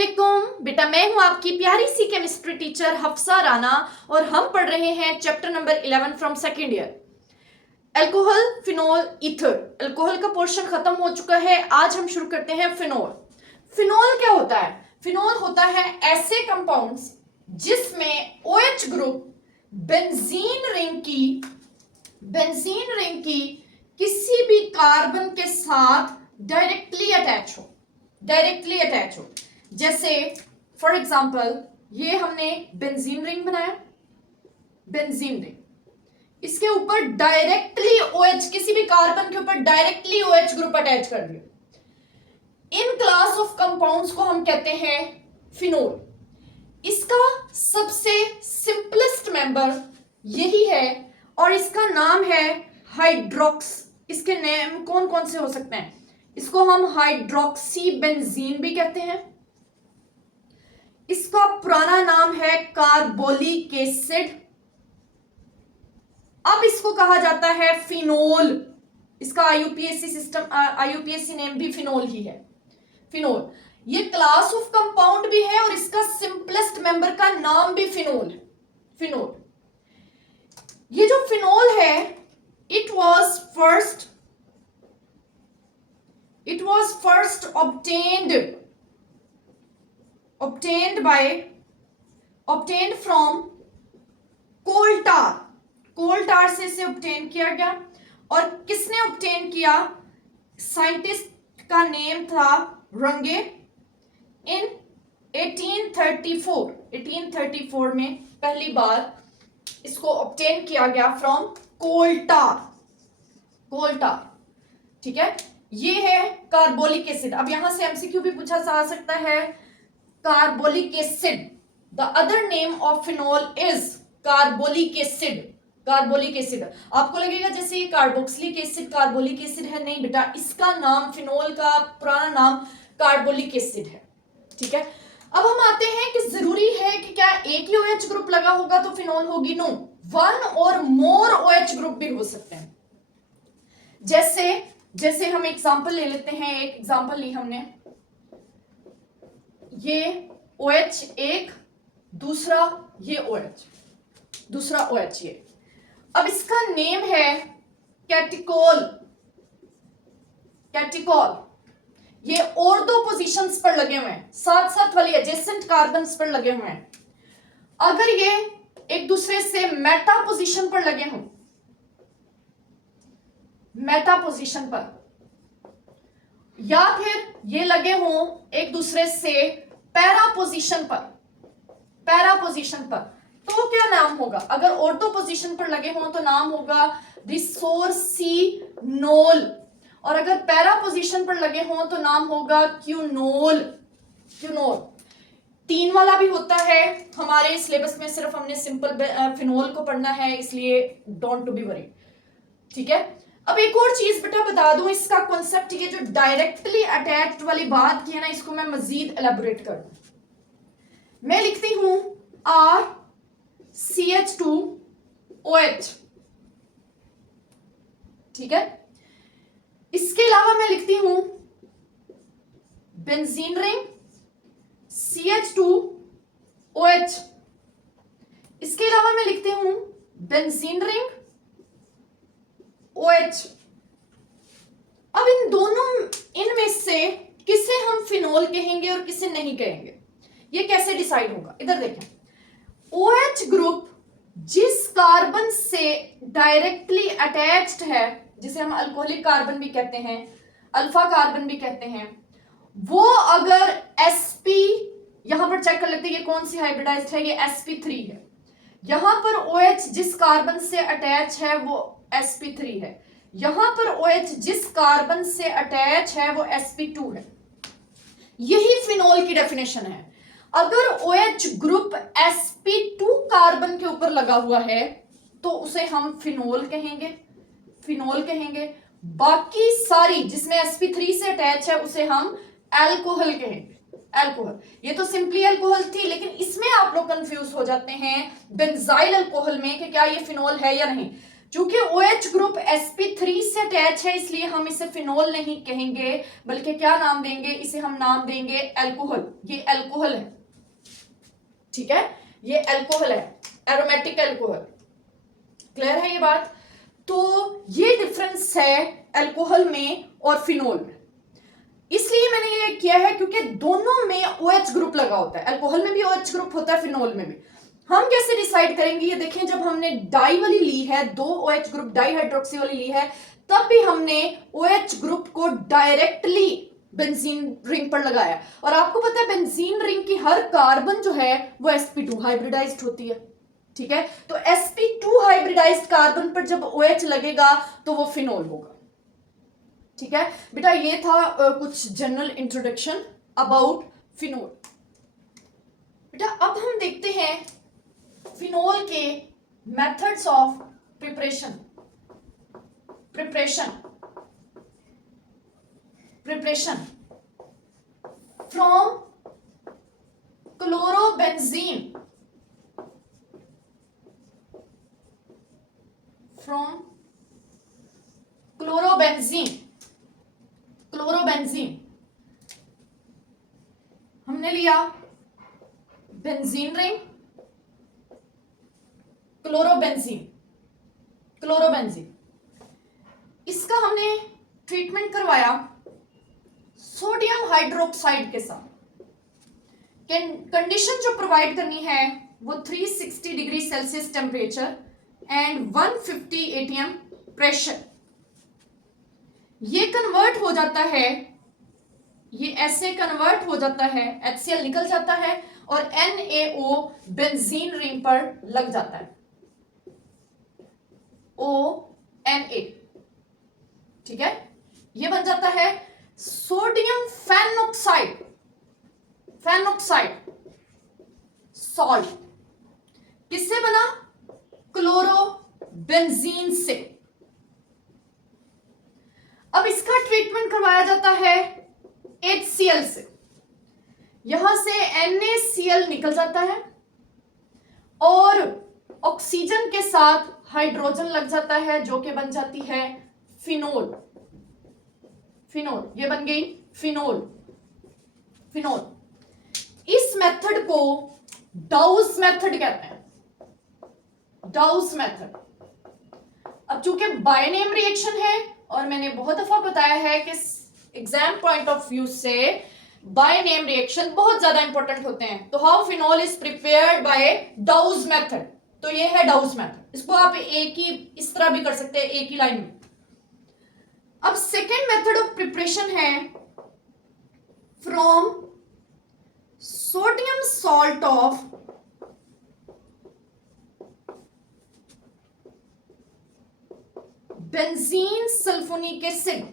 अस्सलामुअलैकुम बेटा, मैं हूं आपकी प्यारी सी केमिस्ट्री टीचर हफ्सा राना और हम पढ़ रहे हैं chapter number 11 from second year alcohol phenol ether. Alcohol का पोर्शन खत्म हो चुका है। आज हम शुरू करते हैं फिनोल। फिनोल क्या होता है? फिनोल होता है ऐसे कंपाउंड्स जिसमें OH ग्रुप बेंजीन रिंग की किसी भी कार्बन के साथ डायरेक्टली अटैच हो। जैसे फॉर एग्जांपल ये हमने बेंजीन रिंग बनाया, बेंजीन रिंग, इसके ऊपर डायरेक्टली OH, किसी भी कार्बन के ऊपर डायरेक्टली OH ग्रुप अटैच कर दिया। इन क्लास ऑफ कंपाउंड्स को हम कहते हैं फिनोल। इसका सबसे सिंपलेस्ट मेंबर यही है और इसका नाम है हाइड्रोक्स। इसके नेम कौन कौन से हो सकते हैं? इसको हम हाइड्रोक्सी बेंजीन भी कहते हैं। इसका पुराना नाम है कार्बोलिक एसिड। अब इसको कहा जाता है फिनोल। इसका आईयूपीएससी नेम भी फिनोल ही है। फिनोल ये क्लास ऑफ कंपाउंड भी है और इसका सिंपलेस्ट मेंबर का नाम भी फिनोल है। फिनोल, ये जो फिनोल है, it was first obtained from कोल टार से इसे ऑब्टेन किया गया। और किसने ऑब्टेन किया? साइंटिस्ट का नेम था रंगे। इन 1834 में पहली बार इसको ऑब्टेन किया गया फ्रॉम कोल टार। ठीक है, ये है कार्बोलिक एसिड। अब यहां से एमसीक्यू भी पूछा जा सकता है। Carbolic acid, the other name of phenol is carbolic acid. आपको लगेगा जैसे ये कार्बोक्सिलिक एसिड कार्बोलिक एसिड है। नहीं बेटा, इसका नाम, फिनोल का पुराना नाम कार्बोलिक एसिड है। ठीक है, अब हम आते हैं कि जरूरी है कि क्या एक ही OH ग्रुप लगा होगा तो फिनोल होगी? नो, वन और मोर OH ग्रुप भी हो सकते हैं। जैसे हम एग्जांपल ले लेते हैं। एक एग्जांपल ली हमने, ये OH एक, दूसरा ये OH, दूसरा OH ये। अब इसका नेम है कैटिकोल। ये और दो पोजीशंस पर लगे हुए हैं, साथ वाली एडजेसेंट कार्बन्स पर लगे हुए हैं। अगर ये एक दूसरे से मेटा पोजीशन पर लगे हों, मेटा पोजीशन पर, या फिर ये लगे हों एक दूसरे से पैरा पोजीशन पर, तो क्या नाम होगा? अगर ऑर्थो पोजीशन पर लगे हों तो नाम होगा रिसोर्सिनोल, और अगर पैरा पोजीशन पर लगे हों तो नाम होगा क्यूनोल। 3 वाला भी होता है। हमारे सिलेबस में सिर्फ हमने सिंपल फिनोल को पढ़ना है, इसलिए डोंट टू बी वरी। ठीक है, अब एक और चीज बेटा बता दूं, इसका कॉन्सेप्ट, ये जो डायरेक्टली अटैच्ड वाली बात की है ना, इसको मैं मजीद एलैबोरेट कर दूं। मैं लिखती हूं RCH2OH। ठीक है, इसके अलावा मैं लिखती हूं बेंजीन रिंग CH2OH। इसके अलावा मैं लिखती हूं बेंजीन रिंग OH। अब इनमें से किसे हम फिनोल कहेंगे और किसे नहीं कहेंगे, ये कैसे डिसाइड होगा? इधर देखें, OH ग्रुप जिस कार्बन से डायरेक्टली अटैच्ड है, जिसे हम अल्कोहलिक कार्बन भी कहते हैं, अल्फा कार्बन भी कहते हैं, वो अगर sp, यहां पर चेक कर लेते हैं ये कौन सी हाइब्रिडाइज्ड है, ये sp3 है। यहां पर OH जिस कार्बन से अटैच है वो sp3 है। यहां पर OH जिस कार्बन से अटैच है वो sp2 है। यही फिनोल की डेफिनेशन है। अगर OH ग्रुप sp2 कार्बन के ऊपर लगा हुआ है तो उसे हम फिनोल कहेंगे। बाकी सारी जिसमें sp3 से अटैच है उसे हम अल्कोहल कहेंगे। ये तो सिंपली अल्कोहल थी, लेकिन इसमें आप लोग कंफ्यूज हो जाते हैं बेंजाइल अल्कोहल में कि क्या ये फिनोल है या नहीं। चूंकि OH ग्रुप sp3 से अटैच है इसलिए हम इसे फिनोल नहीं कहेंगे, बल्कि क्या नाम देंगे, इसे हम नाम देंगे एल्कोहल। ये एल्कोहल है, ठीक है, ये एल्कोहल है, एरोमेटिक एल्कोहल। क्लियर है ये बात? तो ये डिफरेंस है एल्कोहल में और फिनोल में। इसलिए मैंने ये किया है क्योंकि दोनों में OH ग्रुप लगा होता है, एल्कोहल में भी OH ग्रुप होता है, फिनोल में भी। हम कैसे डिसाइड करेंगे, ये देखें, जब हमने डाई वाली ली है, 2 OH ग्रुप डाई हाइड्रोक्सी वाली ली है, तब भी हमने OH ग्रुप को डायरेक्टली बेंजीन रिंग पर लगाया। और आपको पता है बेंजीन रिंग की हर कार्बन जो है वो sp2 हाइब्रिडाइज्ड होती है, ठीक है। तो sp2 हाइब्रिडाइज्ड कार्बन पर जब OH लगेगा तो वो फिनोल होगा, ठीक है बेटा। ये था कुछ जनरल इंट्रोडक्शन अबाउट फिनोल। बेटा अब हम देखते हैं फिनोल के methods of preparation. From chlorobenzene, chlorobenzene हमने लिया बेंजीन रिंग, क्लोरोबेंजीन, इसका हमने ट्रीटमेंट करवाया सोडियम हाइड्रोक्साइड के साथ। कंडीशन जो प्रोवाइड करनी है वो 360 degree Celsius temperature and 150 ATM pressure. ये कन्वर्ट हो जाता है, ये ऐसे कन्वर्ट हो जाता है, HCl निकल जाता है और NaO बेंजीन रिंग पर लग जाता है, ONA, ठीक है। ये बन जाता है सोडियम फेनोक्साइड सॉल्ट। किससे बना? क्लोरोबेंजीन से। अब इसका ट्रीटमेंट करवाया जाता है HCl से। यहां से NaCl निकल जाता है और ऑक्सीजन के साथ हाइड्रोजन लग जाता है, जो कि बन जाती है फिनोल। ये बन गई फिनोल। इस मेथड को डाउस मेथड कहते हैं, डाउस मेथड। अब चूंकि बाय नेम रिएक्शन है और मैंने बहुत दफा बताया है कि एग्जाम पॉइंट ऑफ व्यू से बाय नेम रिएक्शन बहुत ज्यादा इंपॉर्टेंट होते हैं। तो how phenol is prepared by डाउस method, तो ये है डाउस मेथड। इसको आप एक ही इस तरह भी कर सकते हैं, एक ही लाइन में। अब सेकेंड मेथड ऑफ प्रिपरेशन है from sodium salt of benzene sulphonic acid.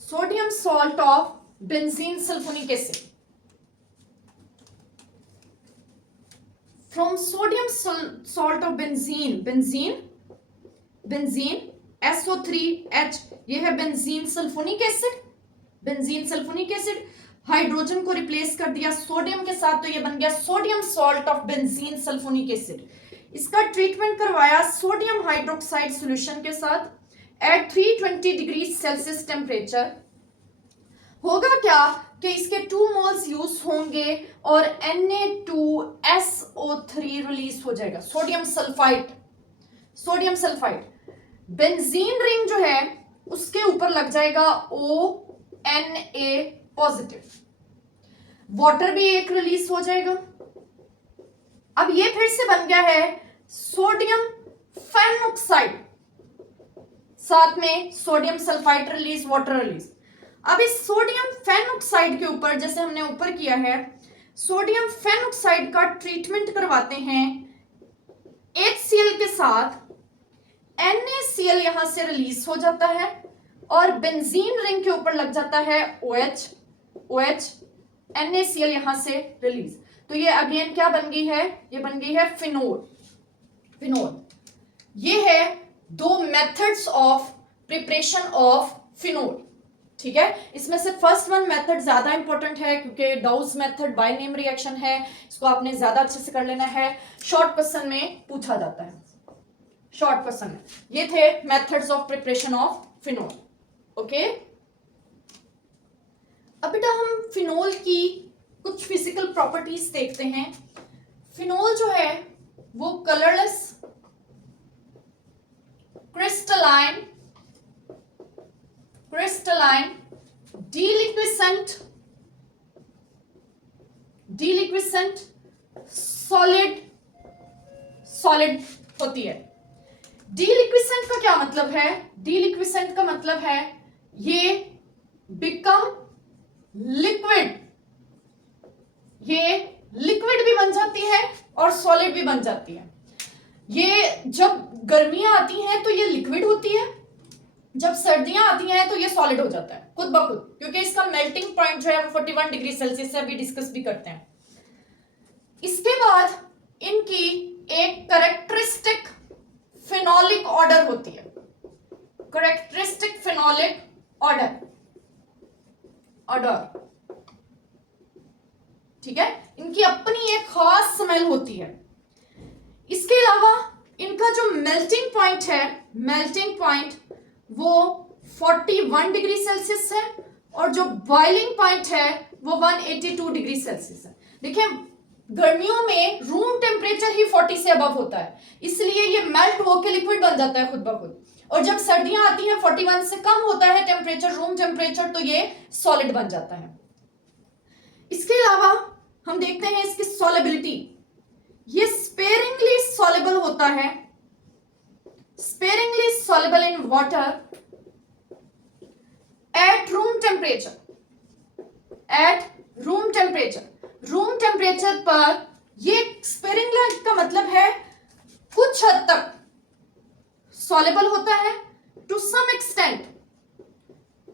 Sodium salt of benzene sulphonic acid. From sodium salt of benzene SO3H, ये है बेंजीन सल्फोनिक एसिड। हाइड्रोजन को रिप्लेस कर दिया सोडियम के साथ, तो ये बन गया sodium salt of benzene sulphonic acid. इसका ट्रीटमेंट करवाया सोडियम हाइड्रोक्साइड सॉल्यूशन के साथ एट 320 डिग्री सेल्सियस टेम्परेचर। होगा क्या कि इसके 2 मोल्स यूज होंगे और Na2SO3 रिलीज हो जाएगा, सोडियम सल्फाइड। बेंजीन रिंग जो है उसके ऊपर लग जाएगा ONA पॉजिटिव, वाटर भी एक रिलीज हो जाएगा। अब ये फिर से बन गया है सोडियम फेनोक्साइड, साथ में sodium sulphide release, water release. अब इस सोडियम फेनोक्साइड के ऊपर, जैसे हमने ऊपर किया है, सोडियम फेनोक्साइड का ट्रीटमेंट करवाते हैं HCl के साथ। NaCl यहां से रिलीज हो जाता है और बेंजीन रिंग के ऊपर लग जाता है OH, NaCl यहां से रिलीज। तो ये अगेन क्या बन गई है? ये बन गई है फिनोल। ये है 2 methods of preparation of phenol. ठीक है, इसमें से फर्स्ट वन मेथड ज्यादा इंपॉर्टेंट है क्योंकि डाउस मेथड बाय नेम रिएक्शन है, इसको आपने ज्यादा अच्छे से कर लेना है, शॉर्ट क्वेश्चन में पूछा जाता है, शॉर्ट क्वेश्चन में। ये थे methods of preparation of phenol. Okay, अब बेटा हम फिनोल की कुछ फिजिकल प्रॉपर्टीज देखते हैं। फिनोल जो है वो कलरलेस, क्रिस्टलाइन, डीलिक्विसेंट, सॉलिड होती है। डीलिक्विसेंट का क्या मतलब है? डीलिक्विसेंट का मतलब है ये बिकम लिक्विड, ये लिक्विड भी बन जाती है और सॉलिड भी बन जाती है। ये जब गर्मियां आती हैं तो ये लिक्विड होती है, जब सर्दियां आती हैं तो ये सॉलिड हो जाता है खुद ब खुद, क्योंकि इसका मेल्टिंग पॉइंट जो है वो 41 डिग्री सेल्सियस से अभी डिस्कस भी करते हैं। इसके बाद इनकी एक कैरेक्टरिस्टिक फिनोलिक ऑर्डर होती है, कैरेक्टरिस्टिक फिनोलिक ऑर्डर, ठीक है, इनकी अपनी एक खास स्मेल होती है। इसके अलावा इनका जो मेल्टिंग पॉइंट है, मेल्टिंग पॉइंट वो 41 डिग्री सेल्सियस है और जो बॉइलिंग पॉइंट है वो 182 डिग्री सेल्सियस है। देखिए गर्मियों में रूम टेम्परेचर ही 40 से अबव होता है, इसलिए ये मेल्ट होकर लिक्विड बन जाता है खुद ब खुद, और जब सर्दियां आती हैं 41 से कम होता है टेम्परेचर, रूम टेम्परेचर, तो ये सॉलिड बन जाता है। इसके अलावा हम देखते हैं इसकी सॉलेबिलिटी, ये स्पेरिंगली सॉलेबल होता है, sparingly soluble in water at room temperature, at room temperature, room temperature पर ये स्पेरिंगली का मतलब है कुछ हद तक सॉलेबल होता है, टू सम एक्सटेंट,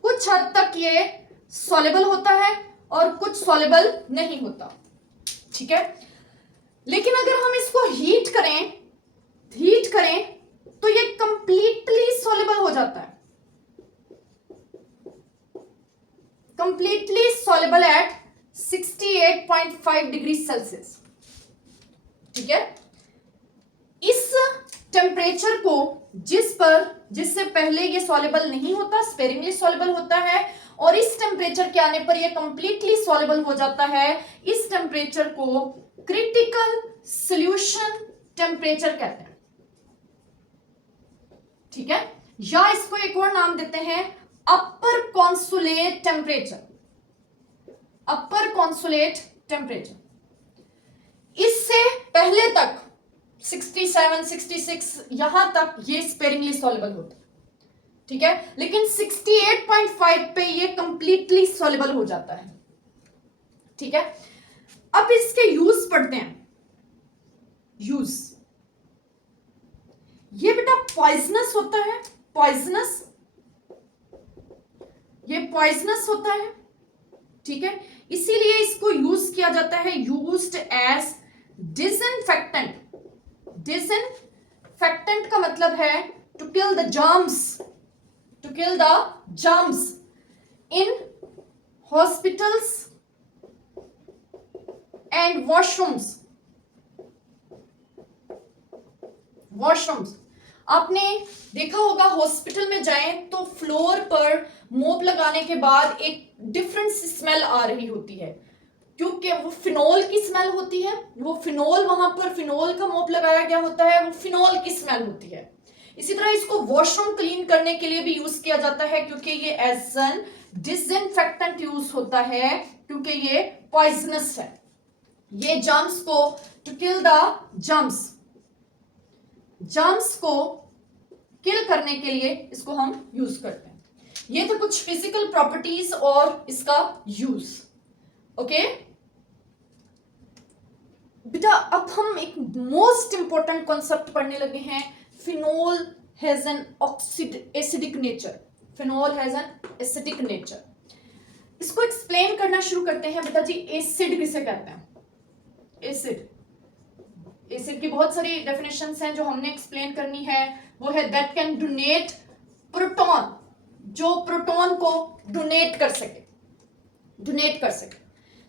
कुछ हद तक ये सॉलेबल होता है और कुछ सॉलेबल नहीं होता, ठीक है। लेकिन अगर हम इसको हीट करें तो ये कंप्लीटली सॉलेबल हो जाता है, completely soluble at 68.5 degree Celsius, ठीक है। इस टेम्परेचर को जिससे पहले ये सॉलेबल नहीं होता, स्पेरिंगली सॉलेबल होता है, और इस टेम्परेचर के आने पर ये कंप्लीटली सॉलेबल हो जाता है। इस टेम्परेचर को क्रिटिकल सॉल्यूशन टेम्परेचर कहते हैं, ठीक है, या इसको एक और नाम देते हैं अपर कॉन्सुलेट टेम्परेचर, अपर कॉन्सुलेट टेम्परेचर। इससे पहले तक 67, 66 यहां तक ये स्पेरिंगली सॉलेबल होता है, ठीक है, लेकिन 68.5 पे ये कंप्लीटली सॉलेबल हो जाता है, ठीक है। अब इसके यूज पढ़ते हैं। यूज, ये बेटा पॉइजनस होता है, पॉइजनस, ये पॉइजनस होता है, ठीक है, इसीलिए इसको यूज किया जाता है, यूज्ड एज डिसइंफेक्टेंट। डिसइंफेक्टेंट का मतलब है to kill the germs, to kill the germs in hospitals and washrooms. आपने देखा होगा हॉस्पिटल में जाएं तो फ्लोर पर मोप लगाने के बाद एक डिफरेंट स्मेल आ रही होती है, क्योंकि वो फिनोल की स्मेल होती है, वो फिनोल, वहां पर फिनोल का मोप लगाया गया होता है, वो फिनोल की स्मेल होती है। इसी तरह इसको वॉशरूम क्लीन करने के लिए भी यूज किया जाता है, क्योंकि ये एज एन डिसइंफेक्टेंट यूज होता है, क्योंकि ये पॉइजनस है। ये जर्म्स को, टू किल द जर्म्स को किल करने के लिए इसको हम यूज करते हैं। ये तो कुछ फिजिकल प्रॉपर्टीज और इसका यूज। ओके बेटा, अब हम एक मोस्ट इंपॉर्टेंट कॉन्सेप्ट पढ़ने लगे हैं, phenol has an acidic nature. Phenol has an acidic nature. इसको एक्सप्लेन करना शुरू करते हैं। बेटा जी, एसिड किसे कहते हैं? एसिड की बहुत सारी डेफिनेशंस हैं जो हमने एक्सप्लेन करनी है। वो है दैट कैन डोनेट प्रोटॉन, जो प्रोटॉन को डोनेट कर सके,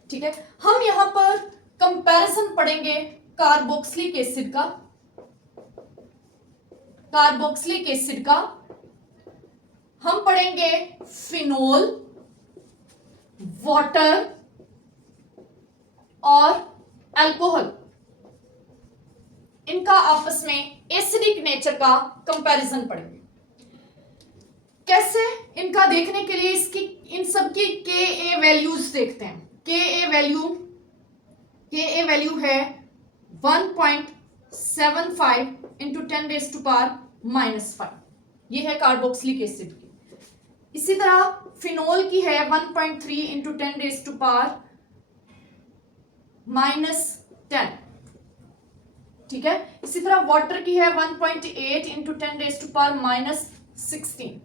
ठीक है। हम यहां पर कंपैरिजन पढ़ेंगे कार्बोक्सिलिक एसिड का, हम पढ़ेंगे फिनोल, वाटर और अल्कोहल, इनका आपस में एसिडिक नेचर का कंपैरिजन पढ़ेंगे। कैसे, इनका देखने के लिए इन सब की Ka वैल्यूज देखते हैं। Ka वैल्यू है 1.75 इंटू 10⁻⁻5, ये है कार्बोक्सिलिक एसिड की। इसी तरह फिनोल की है 1.3 इंटू 10⁻10, ठीक है। इसी तरह वाटर की है 1.8 इंटू 10⁻16।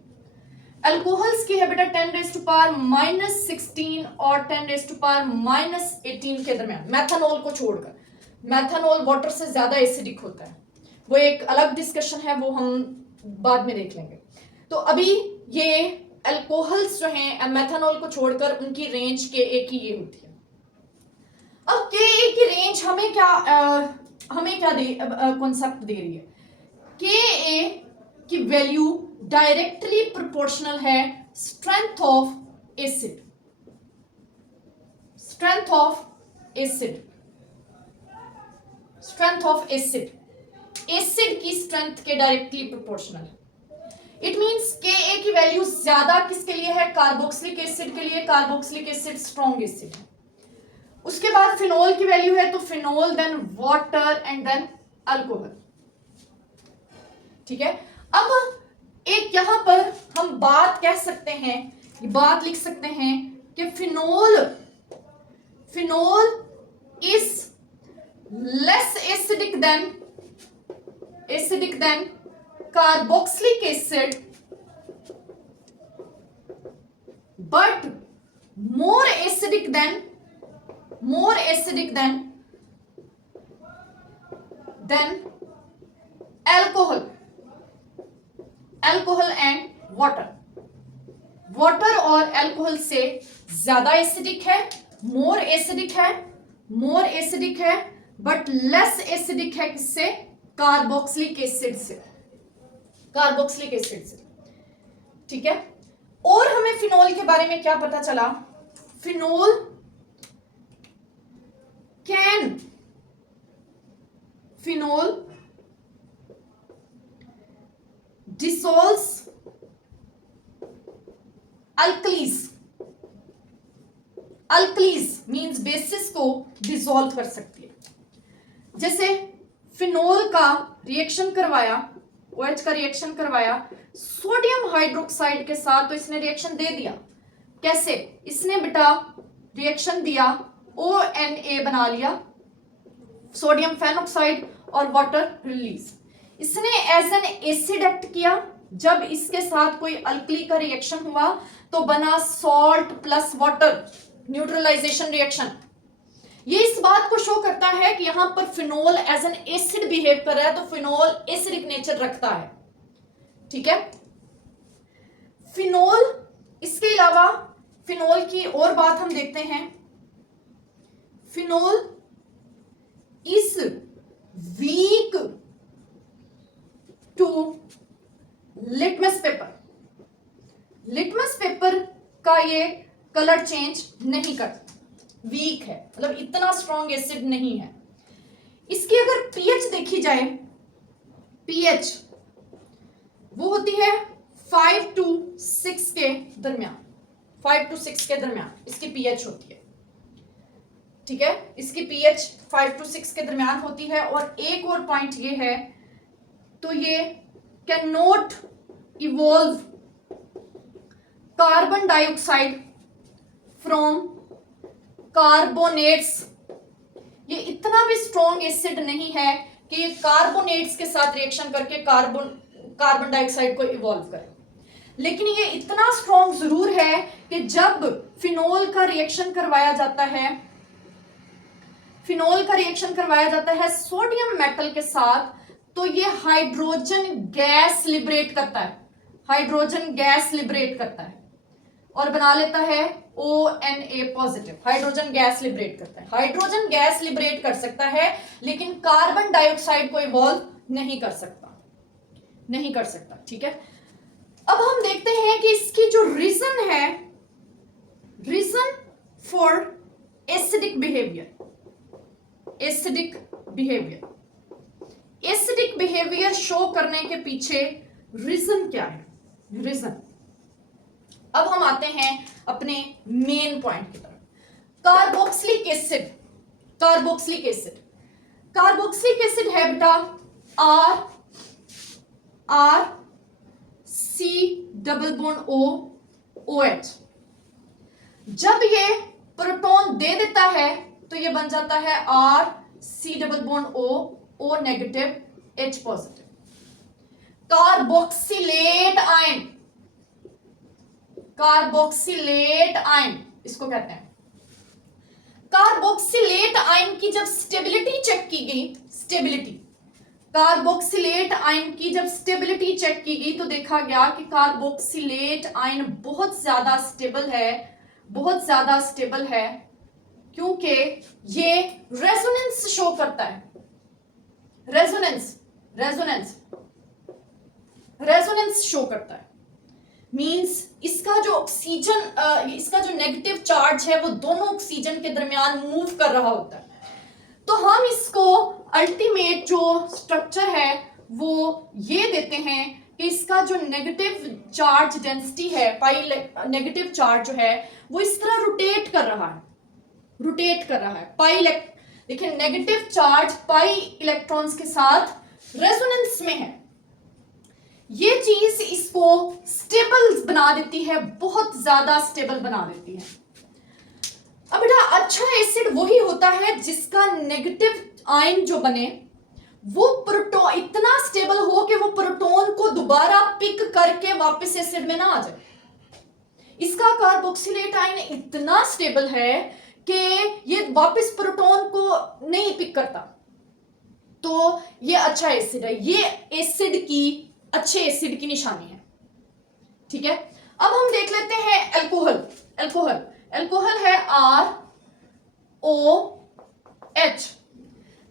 अल्कोहल्स की है बेटा 10⁻16 और 10⁻18 के दरमियान, मैथनॉल को छोड़कर। मैथनॉल वाटर से ज्यादा एसिडिक होता है, वो एक अलग डिस्कशन है, वो हम बाद में देख लेंगे। तो अभी ये अल्कोहल्स जो हैं मैथनॉल को छोड़कर, उनकी रेंज Ka की ये होती है। अब Ka की रेंज हमें क्या कॉन्सेप्ट दे रही है? Ka की वैल्यू डायरेक्टली प्रोपोर्शनल है स्ट्रेंथ ऑफ एसिड की स्ट्रेंथ के directly proportional. It means Ka की वैल्यू ज्यादा किसके लिए है? कार्बोक्सिलिक एसिड के लिए। कार्बोक्सिलिक एसिड स्ट्रॉन्ग एसिड है। उसके बाद फिनोल की वैल्यू है तो phenol, then water and then alcohol, ठीक है। अब एक यहां पर हम बात कह सकते हैं, बात लिख सकते हैं कि phenol is less acidic then carboxylic acid but more acidic than alcohol and water और अल्कोहल से ज्यादा एसिडिक है, मोर एसिडिक है बट लेस एसिडिक है किससे? कार्बोक्सिलिक एसिड से, ठीक है। और हमें फिनोल के बारे में क्या पता चला? Phenol dissolves alkalis means basis को डिसॉल्व कर सकती है। जैसे फिनोल का रिएक्शन करवाया, OH का रिएक्शन करवाया सोडियम हाइड्रोक्साइड के साथ, तो इसने रिएक्शन दे दिया। कैसे? इसने बेटा रिएक्शन दिया, ONA बना लिया, सोडियम फेनॉक्साइड और वाटर रिलीज। इसने एज एन एसिड एक्ट किया। जब इसके साथ कोई अल्कली का रिएक्शन हुआ तो बना salt plus water, neutralisation reaction. ये इस बात को शो करता है कि यहां पर phenol as an acid behave कर रहा है, तो फिनोल एसिडिक नेचर रखता है, ठीक है। फिनोल, इसके अलावा फिनोल की और बात हम देखते हैं। Phenol is weak to litmus paper का ये कलर चेंज नहीं करता, वीक है, मतलब इतना स्ट्रॉन्ग एसिड नहीं है। इसकी अगर पीएच देखी जाए, पीएच वो होती है 5 to 6 के दरमियान, 5 to 6 के दरमियान इसकी पीएच होती है, ठीक है। इसकी पीएच 5 to 6 के दरमियान होती है। और एक और पॉइंट ये है, तो ये can not evolve carbon dioxide from carbonates. ये इतना भी स्ट्रॉन्ग एसिड नहीं है कि ये कार्बोनेट्स के साथ रिएक्शन करके कार्बन डाइऑक्साइड को इवॉल्व करे, लेकिन ये इतना स्ट्रॉन्ग जरूर है कि जब फिनोल का रिएक्शन करवाया जाता है सोडियम मेटल के साथ, तो ये हाइड्रोजन गैस लिबरेट करता है। हाइड्रोजन गैस लिबरेट करता है और बना लेता है ONA positive. Hydrogen gas liberate करता है, हाइड्रोजन गैस लिबरेट कर सकता है, लेकिन कार्बन डाइऑक्साइड को इवॉल्व नहीं कर सकता, नहीं कर सकता। ठीक है, अब हम देखते हैं कि इसकी जो रीजन है, reason for acidic behaviour, acidic behaviour, acidic behaviour show करने के पीछे रीजन क्या है, रीजन। अब हम आते हैं अपने मेन पॉइंट की तरफ। Carboxylic acid, carboxylic acid, carboxylic acid है बेटा R C double bond O OH। जब ये प्रोटॉन दे देता है तो ये बन जाता है R C double bond O negative H positive. Carboxylate ion, carboxylate ion इसको कहते हैं। कार्बोक्सिलेट आयन की जब स्टेबिलिटी चेक की गई, स्टेबिलिटी, कार्बोक्सिलेट आयन की जब स्टेबिलिटी चेक की गई तो देखा गया कि कार्बोक्सिलेट आयन बहुत ज्यादा स्टेबल है, बहुत ज्यादा स्टेबल है, क्योंकि ये रेजोनेंस शो करता है, रेजोनेंस, रेजोनेंस, रेजोनेंस शो करता है। मींस इसका जो ऑक्सीजन, इसका जो नेगेटिव चार्ज है वो दोनों ऑक्सीजन के दरमियान मूव कर रहा होता है। तो हम इसको अल्टीमेट जो स्ट्रक्चर है वो ये देते हैं कि इसका जो नेगेटिव चार्ज डेंसिटी है, पाई नेगेटिव चार्ज जो है वो इस तरह रोटेट कर रहा है, रोटेट कर रहा है। पाई, देखिए नेगेटिव चार्ज पाई इलेक्ट्रॉन्स के साथ रेजोनेंस में है। ये चीज इसको स्टेबल बना देती है, बहुत ज्यादा स्टेबल बना देती है। अब बेटा अच्छा एसिड वही होता है जिसका नेगेटिव आयन जो बने वो प्रोटॉन इतना स्टेबल हो कि वो प्रोटॉन को दोबारा पिक करके वापस एसिड में ना आ जाए। इसका कार्बोक्सिलेट आयन इतना स्टेबल है कि ये वापस प्रोटॉन को नहीं पिक करता, तो ये अच्छा एसिड है। ये एसिड की, अच्छे एसिड की निशानी है। ठीक है, अब हम देख लेते हैं अल्कोहल। अल्कोहल, अल्कोहल है ROH।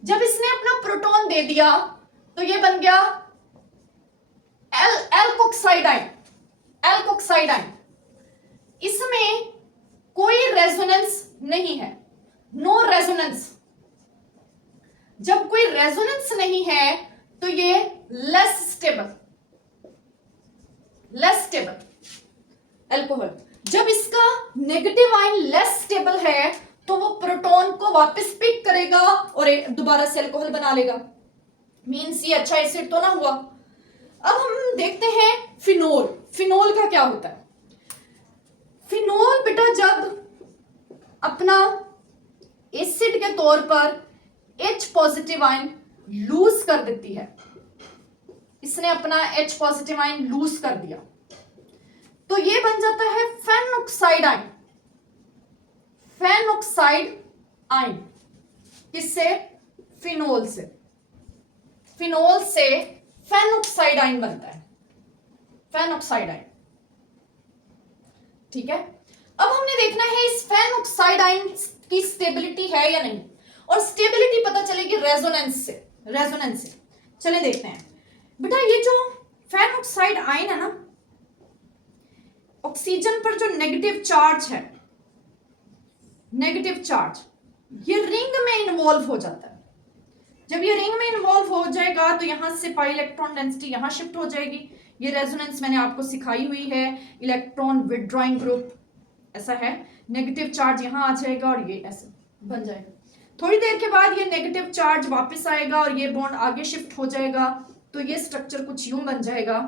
जब इसने अपना प्रोटॉन दे दिया तो ये बन गया एल्कोक्साइड आयन, एल्कोक्साइड आयन। इसमें कोई रेजोनेंस नहीं है, नो रेजोनेंस। जब कोई रेजोनेंस नहीं है तो ये less stable, less stable alcohol. जब इसका नेगेटिव आयन लेस स्टेबल है तो वो प्रोटॉन को वापस पिक करेगा और दोबारा से अल्कोहल बना लेगा। मींस ये अच्छा एसिड तो ना हुआ। अब हम देखते हैं फिनोल। फिनोल का क्या होता है? फिनोल बेटा जब अपना एसिड के तौर पर H पॉजिटिव आयन लूज कर देती है, इसने अपना H पॉजिटिव आयन लूज कर दिया तो ये बन जाता है फेनॉक्साइड आयन। फेनॉक्साइड आयन किससे? फिनोल से। फिनोल से फेनॉक्साइड आयन बनता है, फेनॉक्साइड आयन। ठीक है, अब हमने देखना है इस फेनॉक्साइड आयन की स्टेबिलिटी है या नहीं, और स्टेबिलिटी पता चलेगी रेजोनेंस से, रेजोनेंस से। चलिए देखते हैं बेटा, ये जो फेनॉक्साइड आयन है ना, ऑक्सीजन पर जो नेगेटिव चार्ज है, नेगेटिव चार्ज, ये रिंग में इन्वॉल्व हो जाता है। जब ये रिंग में इन्वॉल्व हो जाएगा तो यहां से पाई इलेक्ट्रॉन डेंसिटी यहां शिफ्ट हो जाएगी। ये रेजोनेंस मैंने आपको सिखाई हुई है, इलेक्ट्रॉन विथड्रॉइंग ग्रुप ऐसा है। नेगेटिव चार्ज यहां आ जाएगा और ये ऐसे बन जाएगा। थोड़ी देर के बाद ये नेगेटिव चार्ज वापस आएगा और ये बॉन्ड आगे शिफ्ट हो जाएगा, तो ये स्ट्रक्चर कुछ यूं बन जाएगा।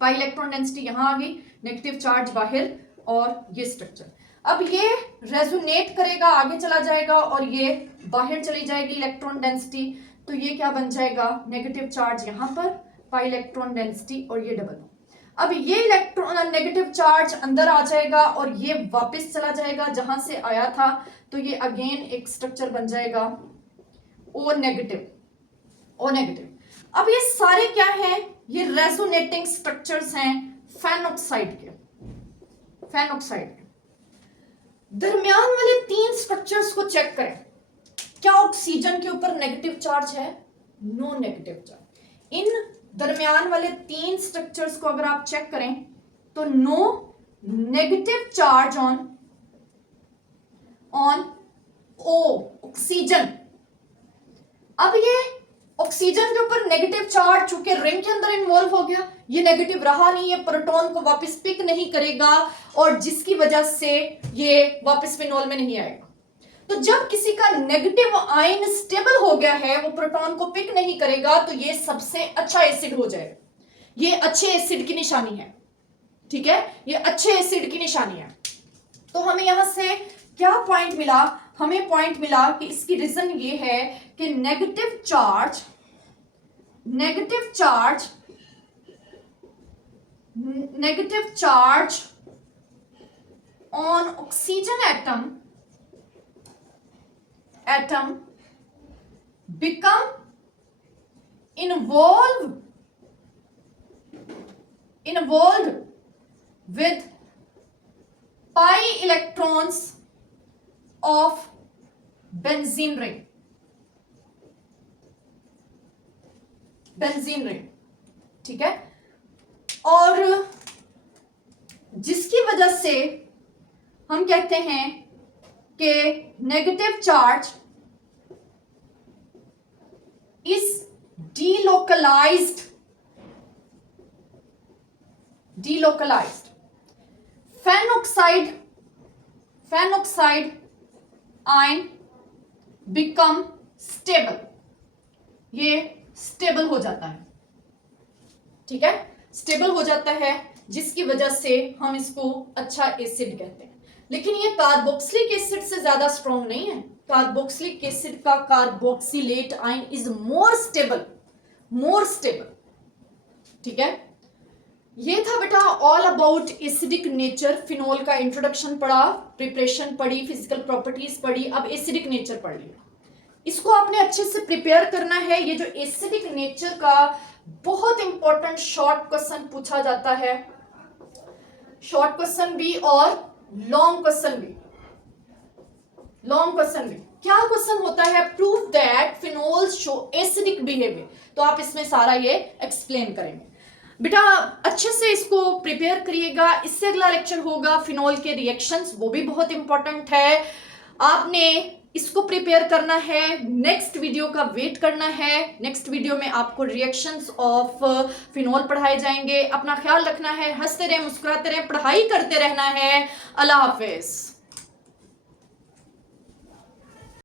पाई इलेक्ट्रॉन डेंसिटी यहां आ गई, नेगेटिव चार्ज बाहर, और ये स्ट्रक्चर। अब ये रेजोनेट करेगा, आगे चला जाएगा और ये बाहर चली जाएगी इलेक्ट्रॉन डेंसिटी, तो ये क्या बन जाएगा? नेगेटिव चार्ज यहां पर, पाई इलेक्ट्रॉन डेंसिटी और ये डबल। अब ये इलेक्ट्रॉन नेगेटिव चार्ज अंदर आ जाएगा और ये वापस चला जाएगा जहां से आया था, तो ये अगेन एक स्ट्रक्चर बन जाएगा O नेगेटिव, O नेगेटिव। अब ये सारे क्या हैं? ये रेजोनेटिंग स्ट्रक्चर्स हैं फेनोक्साइड के, फेनोक्साइड के। दरमियान वाले 3 स्ट्रक्चर्स को चेक करें, क्या ऑक्सीजन के ऊपर नेगेटिव चार्ज है? No negative charge. इन दरमियान वाले 3 स्ट्रक्चर्स को अगर आप चेक करें तो no negative charge on O, oxygen. अब ये ऑक्सीजन के ऊपर नेगेटिव चार्ज चूंकि रिंग के अंदर इन्वॉल्व हो गया, ये नेगेटिव रहा नहीं, ये प्रोटॉन को वापस पिक नहीं करेगा और जिसकी वजह से ये वापस फिनोल में नहीं आएगा। तो जब किसी का नेगेटिव आयन स्टेबल हो गया है, वो प्रोटॉन को पिक नहीं करेगा, तो ये सबसे अच्छा एसिड हो जाएगा। ये अच्छे एसिड की निशानी है, ठीक है, ये अच्छे एसिड की निशानी है। तो हमें यहां से क्या पॉइंट मिला? हमें पॉइंट मिला कि इसकी रीजन ये है कि negative charge on oxygen atom become involved with pi electrons of benzene ring, ठीक है। और जिसकी वजह से हम कहते हैं कि negative charge is delocalized phenoxide ion become stable, ये स्टेबल हो जाता है, ठीक है, स्टेबल हो जाता है, जिसकी वजह से हम इसको अच्छा एसिड कहते हैं। लेकिन ये कार्बोक्सिलिक एसिड से ज्यादा स्ट्रॉन्ग नहीं है। कार्बोक्सिलिक एसिड का carboxylate ion is more stable, ठीक है। ये था बेटा all about acidic nature. Phenol का इंट्रोडक्शन पढ़ा, प्रिपरेशन पढ़ी, फिजिकल प्रॉपर्टीज पढ़ी, अब एसिडिक नेचर पढ़ लिया। इसको आपने अच्छे से प्रिपेयर करना है। ये जो एसिडिक नेचर का बहुत इंपॉर्टेंट शॉर्ट क्वेश्चन पूछा जाता है, शॉर्ट क्वेश्चन भी और लॉन्ग क्वेश्चन भी। क्या क्वेश्चन होता है? Prove that phenols show acidic behaviour. तो आप इसमें सारा ये एक्सप्लेन करेंगे। बेटा अच्छे से इसको प्रिपेयर करिएगा। इससे अगला लेक्चर होगा फिनोल के रिएक्शंस, वो भी बहुत इंपॉर्टेंट है। आपने इसको प्रिपेयर करना है, नेक्स्ट वीडियो का वेट करना है। नेक्स्ट वीडियो में आपको रिएक्शंस ऑफ फिनोल पढ़ाए जाएंगे। अपना ख्याल रखना है, हंसते रहे, मुस्कुराते रहे, पढ़ाई करते रहना है। अल्लाह हाफिज।